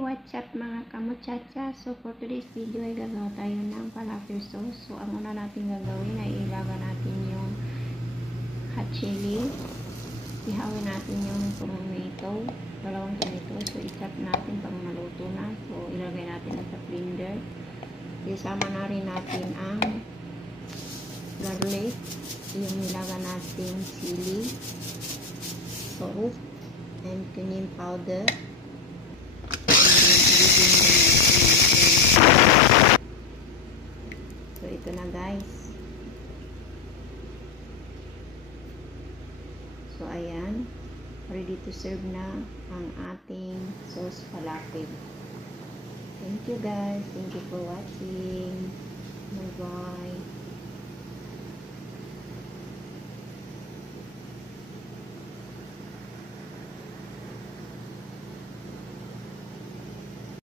what's up mga kamuchacha? So for today's video ay gagawa tayo ng falafel sauce. So ang una natin gagawin ay ilaga natin yung hot chili. Ihawin natin yung tomato, dalawang tomato. So i-chop natin pag maluto na. So ilagay natin sa blender. Isama na rin natin ang garlic, yung nilaga natin chili, salt, and cumin powder. So ito na guys. So ayan, ready to serve na ang ating sauce falafel. Thank you guys. Thank you for watching. Bye bye.